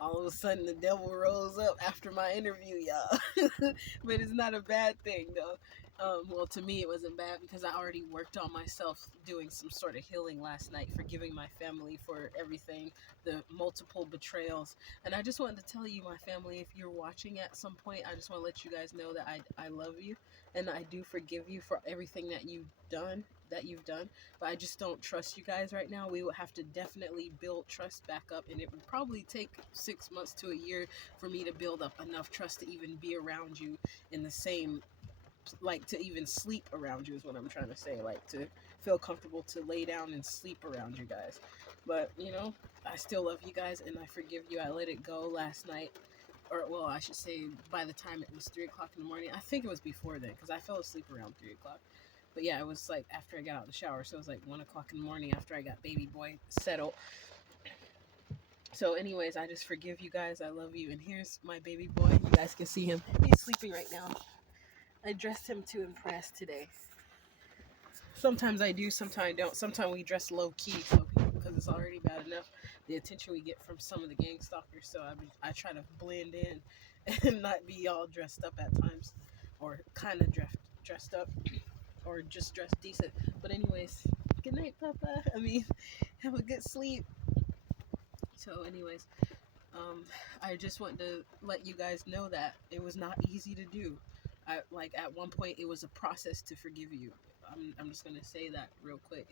all of a sudden the devil rose up after my interview, y'all. But it's not a bad thing though. Well, to me it wasn't bad because I already worked on myself doing some sort of healing last night, forgiving my family for everything, the multiple betrayals. And I just wanted to tell you, my family, if you're watching at some point, I just want to let you guys know that I love you and I do forgive you for everything that you've done, but I just don't trust you guys right now. We will have to definitely build trust back up, and it would probably take 6 months to a year for me to build up enough trust to even be around you in the same, like, to even sleep around you is what I'm trying to say, like, to feel comfortable to lay down and sleep around you guys. But, I still love you guys, and I forgive you. I let it go last night, or, well, I should say by the time it was 3 o'clock in the morning. I think it was before then, because I fell asleep around 3 o'clock. But yeah, it was like after I got out of the shower. So it was like 1 o'clock in the morning after I got baby boy settled. So anyways, I just forgive you guys. I love you. And here's my baby boy. You guys can see him. He's sleeping right now. I dressed him to impress today. Sometimes I do, sometimes I don't. Sometimes we dress low key, so because it's already bad enough the attention we get from some of the gang stalkers. So I try to blend in and not be all dressed up at times, or kind of dressed up, or just dress decent. But anyways, good night, Papa. Have a good sleep. So anyways, um, I just want to let you guys know that it was not easy to do. Like at one point, it was a process to forgive you. I'm just gonna say that real quick.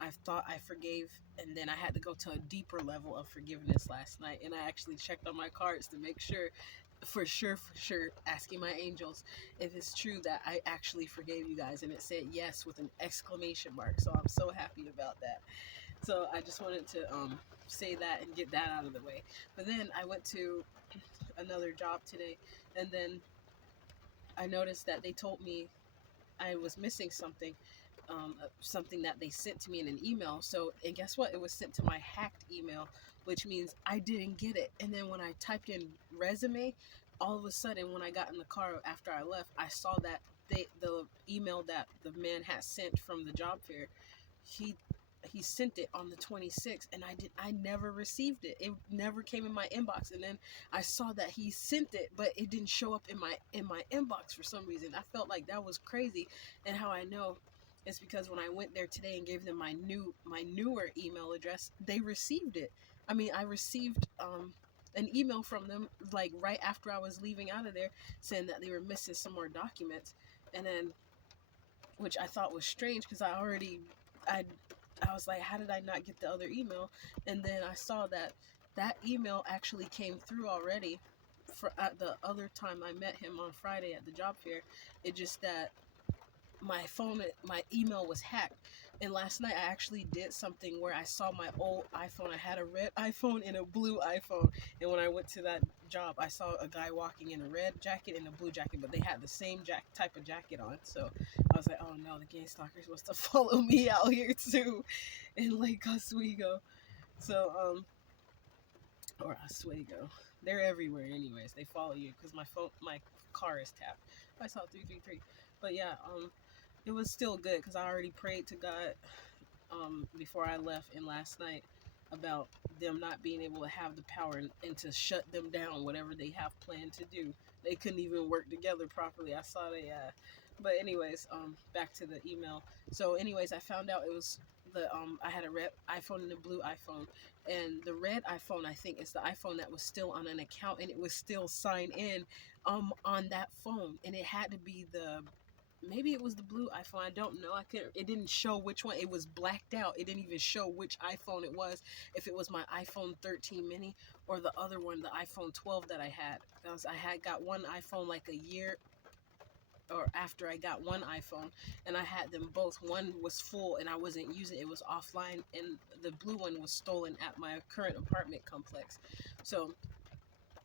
I thought I forgave, and then I had to go to a deeper level of forgiveness last night, and I actually checked on my cards to make sure, for sure, asking my angels if it's true that I actually forgave you guys, and it said yes with an exclamation mark. So I'm so happy about that. So I just wanted to say that and get that out of the way. But then I went to another job today, and then I noticed that they told me I was missing something, something that they sent to me in an email. So, and guess what? It was sent to my hacked email, which means I didn't get it. And then when I typed in resume, all of a sudden, when I got in the car after I left, I saw that the email that the man had sent from the job fair, he he sent it on the 26th, and I never received it. It never came in my inbox. And then I saw that he sent it, but it didn't show up in my inbox for some reason. I felt like that was crazy. And how I know is because when I went there today and gave them my newer email address, they received it. I received an email from them like right after I was leaving out of there, saying that they were missing some more documents. And then, which I thought was strange, because I I was like, how did I not get the other email? And then I saw that that email actually came through already for at the other time I met him on Friday at the job fair. It just that my email was hacked. And last night I actually did something where I saw my old iPhone. I had a red iPhone and a blue iPhone. And when I went to that job, I saw a guy walking in a red jacket and a blue jacket, but they had the same type of jacket on. So I was like, oh no, the gang stalkers was to follow me out here too in Lake Oswego. So, or Oswego. They're everywhere anyways. They follow you because my car is tapped. I saw 333. But yeah, it was still good because I already prayed to God before I left and last night about them not being able to have the power, and to shut them down, whatever they have planned to do. They couldn't even work together properly. I saw they but anyways, back to the email. So anyways, I found out it was I had a red iPhone and a blue iPhone, and the red iPhone, I think, is the iPhone that was still on an account, and it was still signed in on that phone, and it had to be the, maybe it was the blue iPhone. I don't know. It didn't show which one. It was blacked out. It didn't even show which iPhone it was. If it was my iPhone 13 mini or the other one, the iPhone 12 that I had. Because I had got one iPhone like a year or after I got one iPhone, and I had them both. One was full and I wasn't using it. It was offline, and the blue one was stolen at my current apartment complex. So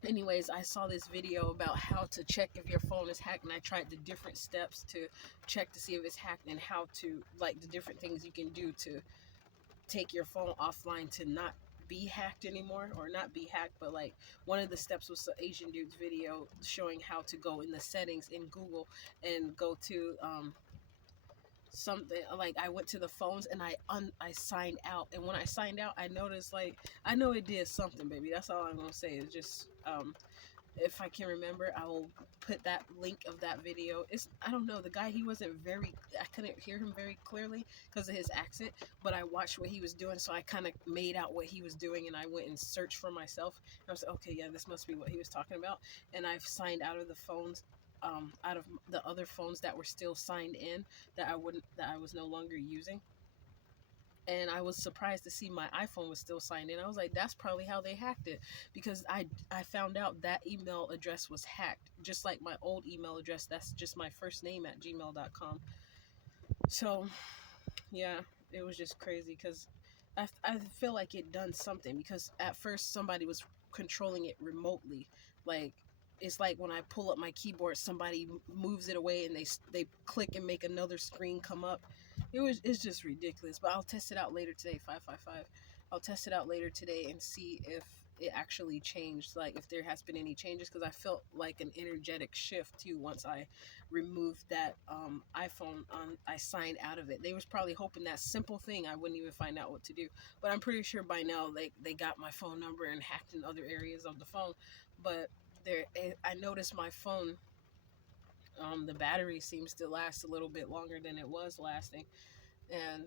anyways, I saw this video about how to check if your phone is hacked, and I tried the different steps to check to see if it's hacked, and how to, like, the different things you can do to take your phone offline to not be hacked anymore, or not be hacked, but like one of the steps was the Asian dude's video showing how to go in the settings in Google and go to something like I went to the phones and I signed out, and when I signed out I noticed, like, I know it did something, baby. That's all I'm gonna say. It's just if I can remember, I will put that link of that video. It's, I don't know, the guy, he wasn't very, I couldn't hear him very clearly because of his accent, but I watched what he was doing, so I kind of made out what he was doing, and I went and searched for myself. And I was like, okay, yeah, this must be what he was talking about. And I've signed out of the phones, out of the other phones that were still signed in, that I was no longer using. And I was surprised to see my iPhone was still signed in. I was like, that's probably how they hacked it, because I found out that email address was hacked, just like my old email address. That's just my first name at gmail.com. So yeah, it was just crazy because I feel like it done something, because at first somebody was controlling it remotely. Like, it's like when I pull up my keyboard, somebody moves it away and they click and make another screen come up. It's just ridiculous. But I'll test it out later today. 555. I'll test it out later today and see if it actually changed, like if there has been any changes, because I felt like an energetic shift too once I removed that iPhone. I signed out of it. They was probably hoping that simple thing I wouldn't even find out what to do, but I'm pretty sure by now they got my phone number and hacked in other areas of the phone. But there, I noticed my phone, the battery seems to last a little bit longer than it was lasting. And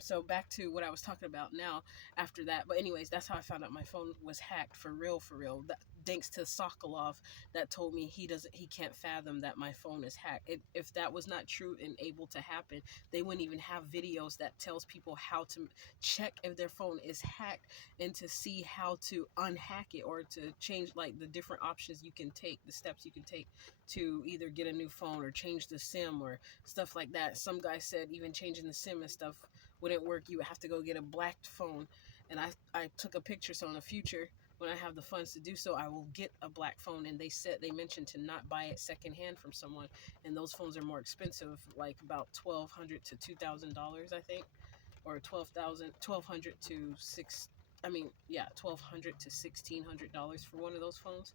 so back to what I was talking about now after that. But anyways, that's how I found out my phone was hacked for real, for real. Thanks to Sokolov, that told me he can't fathom that my phone is hacked. If that was not true and able to happen, they wouldn't even have videos that tells people how to check if their phone is hacked and to see how to unhack it, or to change, like, the different options you can take, the steps you can take to either get a new phone or change the SIM or stuff like that. Some guy said even changing the SIM and stuff wouldn't work. You would have to go get a black phone. And I took a picture, so in the future, when I have the funds to do so, I will get a black phone. And they mentioned to not buy it secondhand from someone, and those phones are more expensive, like about $1,200 to $2,000, I think, or 1200 to six. I mean, yeah, $1,200 to $1,600 for one of those phones.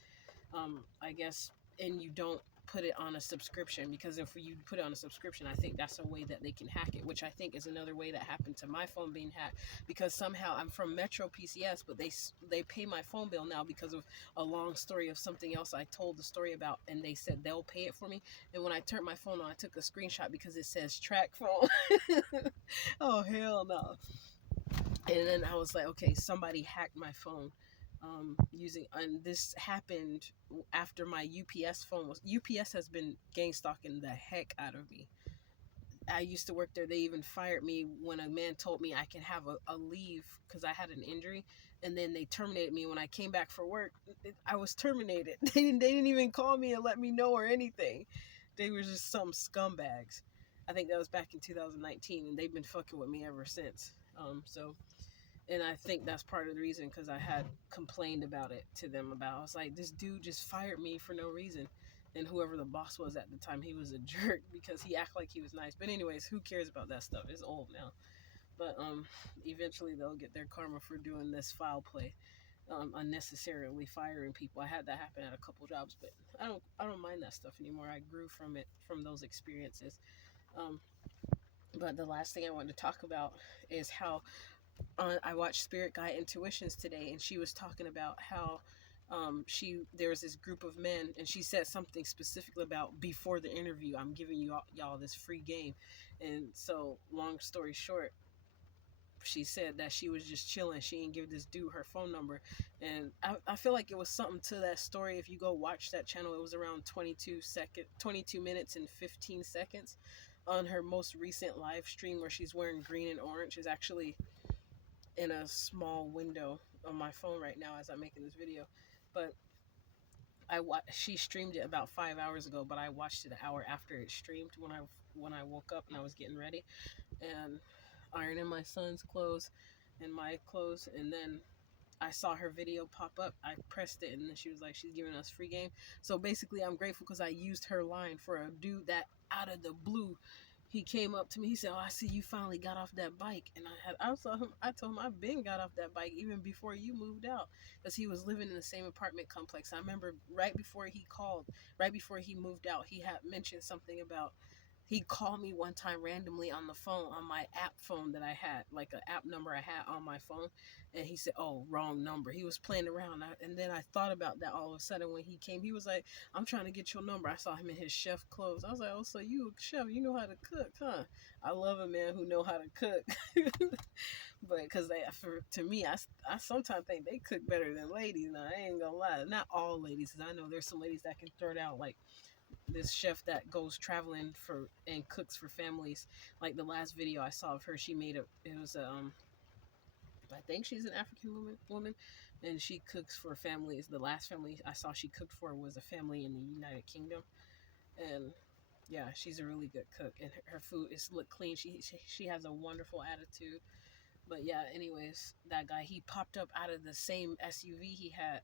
I guess, and you don't put it on a subscription, because if you put it on a subscription, I think that's a way that they can hack it, which I think is another way that happened to my phone being hacked, because somehow I'm from Metro PCS, but they pay my phone bill now because of a long story of something else I told the story about, and they said they'll pay it for me. And when I turned my phone on, I took a screenshot because it says track phone. Oh, hell no. And then I was like, okay, somebody hacked my phone, and this happened after my UPS phone was. UPS has been gang stalking the heck out of me. I used to work there. They even fired me when a man told me I can have a leave because I had an injury, and then they terminated me. When I came back for work, I was terminated. They didn't even call me and let me know or anything. They were just some scumbags. I think that was back in 2019, and they've been fucking with me ever since. So, and I think that's part of the reason, because I had complained about it to them. I was like, this dude just fired me for no reason. And whoever the boss was at the time, he was a jerk because he acted like he was nice. But anyways, who cares about that stuff? It's old now. But eventually they'll get their karma for doing this foul play, unnecessarily firing people. I had that happen at a couple jobs, but I don't mind that stuff anymore. I grew from it, from those experiences. Um, but the last thing I wanted to talk about is how I watched Spirit Guide Intuitions today, and she was talking about how there was this group of men, and she said something specifically about, before the interview, I'm giving y'all this free game. And so, long story short, she said that she was just chilling. She didn't give this dude her phone number. And I feel like it was something to that story. If you go watch that channel, it was around 22 minutes and 15 seconds on her most recent live stream, where she's wearing green and orange. Is actually in a small window on my phone right now as I'm making this video. But she streamed it about 5 hours ago, but I watched it an hour after it streamed, when I woke up and I was getting ready and ironing my son's clothes and my clothes. And then I saw her video pop up. I pressed it, and then she was like, she's giving us free game. So basically, I'm grateful because I used her line for a dude that, out of the blue, he came up to me. He said, "Oh, I see you finally got off that bike." And I told him I've been got off that bike even before you moved out, because he was living in the same apartment complex. I remember right before he moved out, he had mentioned something about He called me one time randomly on the phone, on my app phone that I had, like an app number I had on my phone. And he said, "Oh, wrong number." He was playing around. And then I thought about that all of a sudden when he came. He was like, "I'm trying to get your number." I saw him in his chef clothes. I was like, "Oh, so you a chef? You know how to cook, huh?" I love a man who know how to cook. But because to me, I sometimes think they cook better than ladies. Now, I ain't gonna lie. Not all ladies, because I know there's some ladies that can throw it out, like this chef that goes traveling for and cooks for families. Like the last video I saw of her, she made it was a I think she's an African woman, and she cooks for families. The last family I saw she cooked for was a family in the United Kingdom, and yeah, she's a really good cook, and her food is look clean. She has a wonderful attitude. But yeah, anyways, that guy, he popped up out of the same SUV he had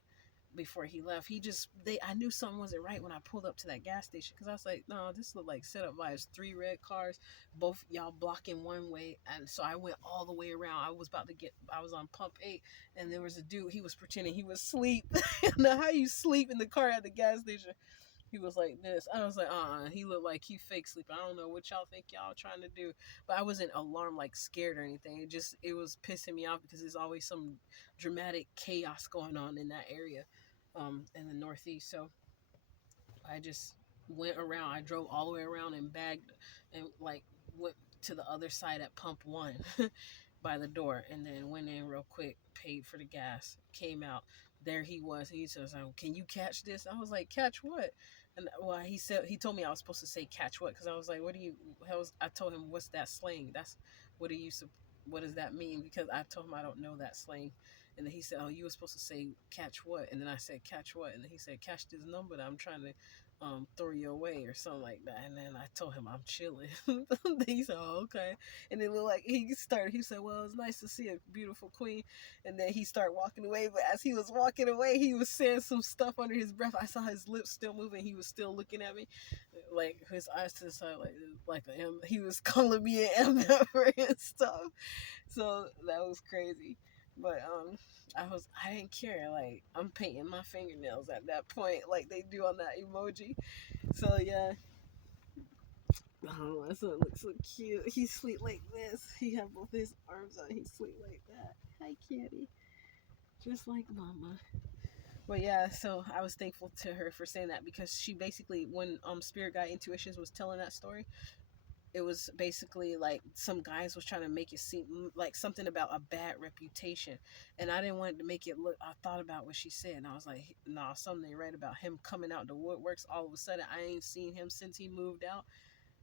before he left. I knew something wasn't right when I pulled up to that gas station, because I was like, no, this looked like set up vibes. Three red cars, both y'all blocking one way. And so I went all the way around. I was on pump 8, and there was a dude, he was pretending he was asleep. Now, how you sleep in the car at the gas station? He was like this. I was like, he looked like he fake sleep. I don't know what y'all think y'all trying to do. But I wasn't alarmed, like scared or anything. It was pissing me off because there's always some dramatic chaos going on in that area, in the Northeast. So I just went around. I drove all the way around and bagged and like went to the other side at pump 1 by the door, and then went in real quick, paid for the gas, came out. There he was. He says, "Can you catch this?" I was like, "Catch what?" And well, he told me I was supposed to say "catch what," because I was like, "What do you?" I told him, "What's that slang? That's what do you? What does that mean?" Because I told him I don't know that slang. And then he said, "Oh, you were supposed to say catch what?" And then I said, "Catch what?" And then he said, "Catch this number that I'm trying to throw you away," or something like that. And then I told him I'm chilling. He said, "Oh, okay." And it looked like he said, "Well, it's nice to see a beautiful queen." And then he started walking away. But as he was walking away, he was saying some stuff under his breath. I saw his lips still moving. He was still looking at me, like his eyes to the side, like a M. He was calling me an MF and stuff. So that was crazy. But I didn't care. Like, I'm painting my fingernails at that point, like they do on that emoji. So yeah. Oh, my son looks so cute. He sleep like this. He have both his arms out. He sleep like that. Hi, kitty. Just like mama. But yeah, so I was thankful to her for saying that, because she basically, when Spirit Guide Intuitions was telling that story, it was basically like some guys was trying to make it seem like something about a bad reputation, and I didn't want to make it look. I thought about what she said, and I was like, nah, something ain't right about him coming out the woodworks. All of a sudden, I ain't seen him since he moved out,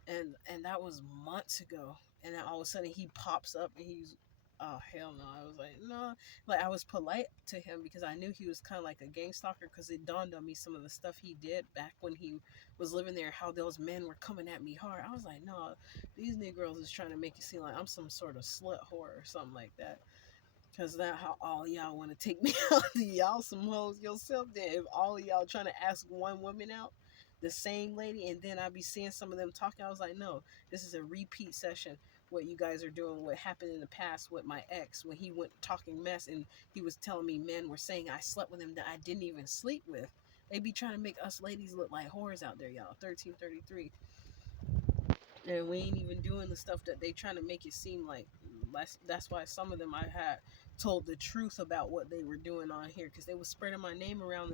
and that was months ago. And then all of a sudden he pops up and he's, oh hell no. I was like, no. Like, I was polite to him because I knew he was kind of like a gang stalker, because it dawned on me some of the stuff he did back when he was living there, how those men were coming at me hard. I was like, no, these Negroes is trying to make it seem like I'm some sort of slut whore or something like that. Cause that how all y'all want to take me out. Y'all some hoes yourself. Then if all of y'all trying to ask one woman out, the same lady, and then I be seeing some of them talking, I was like, no, this is a repeat session. What you guys are doing, what happened in the past with my ex when he went talking mess, and he was telling me men were saying I slept with him that I didn't even sleep with. They be trying to make us ladies look like whores out there, y'all. 1333. And we ain't even doing the stuff that they trying to make it seem like. That's why some of them I had told the truth about what they were doing on here, because they was spreading my name around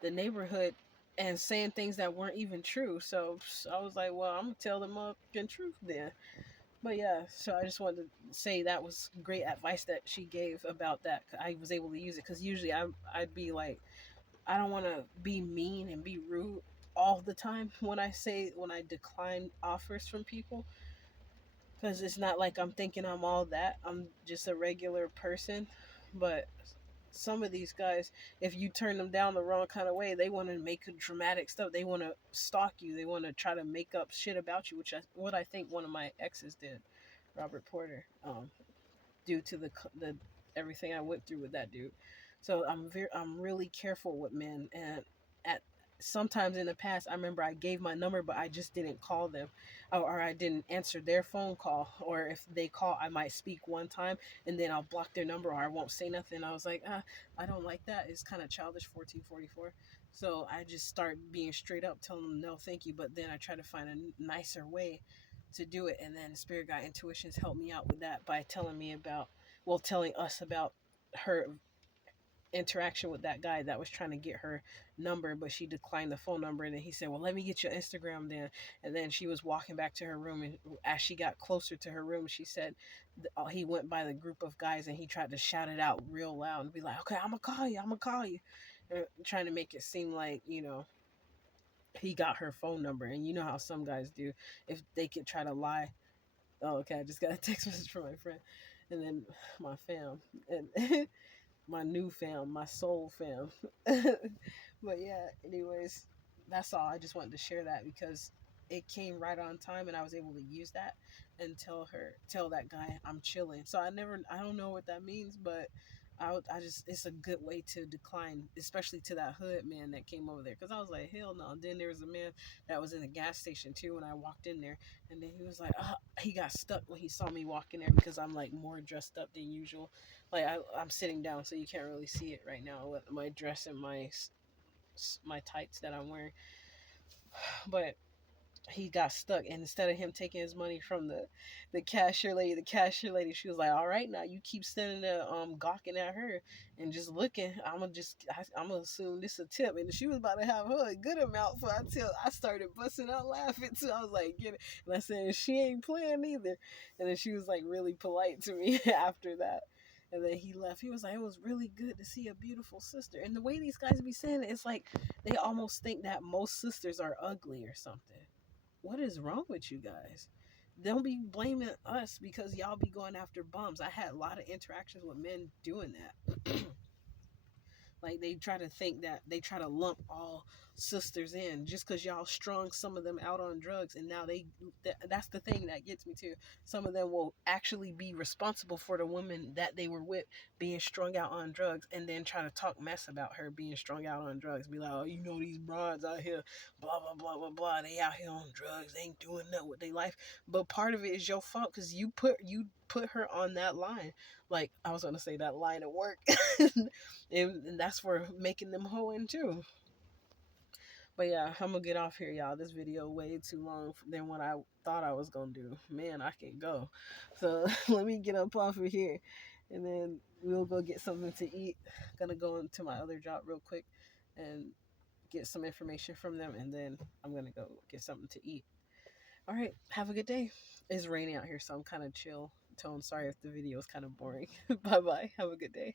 the neighborhood and saying things that weren't even true. So I was like, well, I'm gonna tell them the truth then. But yeah, so I just wanted to say that was great advice that she gave about that. I was able to use it, because usually I'd be like, I don't want to be mean and be rude all the time when I decline offers from people, because it's not like I'm thinking I'm all that. I'm just a regular person. But some of these guys, if you turn them down the wrong kind of way, they want to make dramatic stuff. They want to stalk you. They want to try to make up shit about you, which is what I think one of my exes did, Robert Porter. Due to the everything I went through with that dude. So I'm really careful with men, and at sometimes in the past I remember I gave my number but I just didn't call them, or I didn't answer their phone call, or if they call I might speak one time and then I'll block their number, or I won't say nothing. I was like, I don't like that. It's kind of childish. 1444. So I just start being straight up, telling them no thank you, but then I try to find a nicer way to do it. And then Spirit Guide Intuitions helped me out with that by telling us about her interaction with that guy that was trying to get her number, but she declined the phone number. And then he said, well, let me get your Instagram then. And then she was walking back to her room, and as she got closer to her room, she said he went by the group of guys and he tried to shout it out real loud and be like, okay, I'm gonna call you, I'm gonna call you, trying to make it seem like, he got her phone number. And you know how some guys do, if they could try to lie. Oh, okay, I just got a text message from my friend. And then my fam, and my new fam, my soul fam. But yeah, anyways, that's all. I just wanted to share that because it came right on time, and I was able to use that and tell that guy I'm chilling. So I don't know what that means, but it's a good way to decline, especially to that hood man that came over there. Cause I was like, hell no. Then there was a man that was in the gas station too when I walked in there, and then he was like, he got stuck when he saw me walk in there because I'm like more dressed up than usual. Like I'm sitting down, so you can't really see it right now with my dress and my tights that I'm wearing. But he got stuck, and instead of him taking his money from the cashier lady, she was like, all right, now you keep standing there gawking at her and just looking. I'm gonna assume this a tip. And she was about to have her a good amount for I tip. I started busting out laughing too. I was like, get it. And I said, she ain't playing either. And then she was like really polite to me after that. And then he left. He was like, it was really good to see a beautiful sister. And the way these guys be saying it, it's like they almost think that most sisters are ugly or something. What is wrong with you guys? Don't be blaming us because y'all be going after bums. I had a lot of interactions with men doing that. Like they try to lump all sisters in just because y'all strung some of them out on drugs, and now that's the thing that gets me too. Some of them will actually be responsible for the woman that they were with being strung out on drugs, and then try to talk mess about her being strung out on drugs. Be like, oh, these broads out here, blah blah blah blah blah. They out here on drugs. They ain't doing nothing with their life. But part of it is your fault because you put her on that line. Like I was gonna say that line of work. And that's for making them hoeing too. But yeah, I'm gonna get off here, y'all. This video way too long than what I thought I was gonna do. Man, I can go. So let me get up off of here, and then we'll go get something to eat. Gonna go into my other job real quick and get some information from them, and then I'm gonna go get something to eat. All right, have a good day. It's raining out here, so I'm kind of chill. Tone, sorry if the video is kind of boring. Bye bye. Have a good day.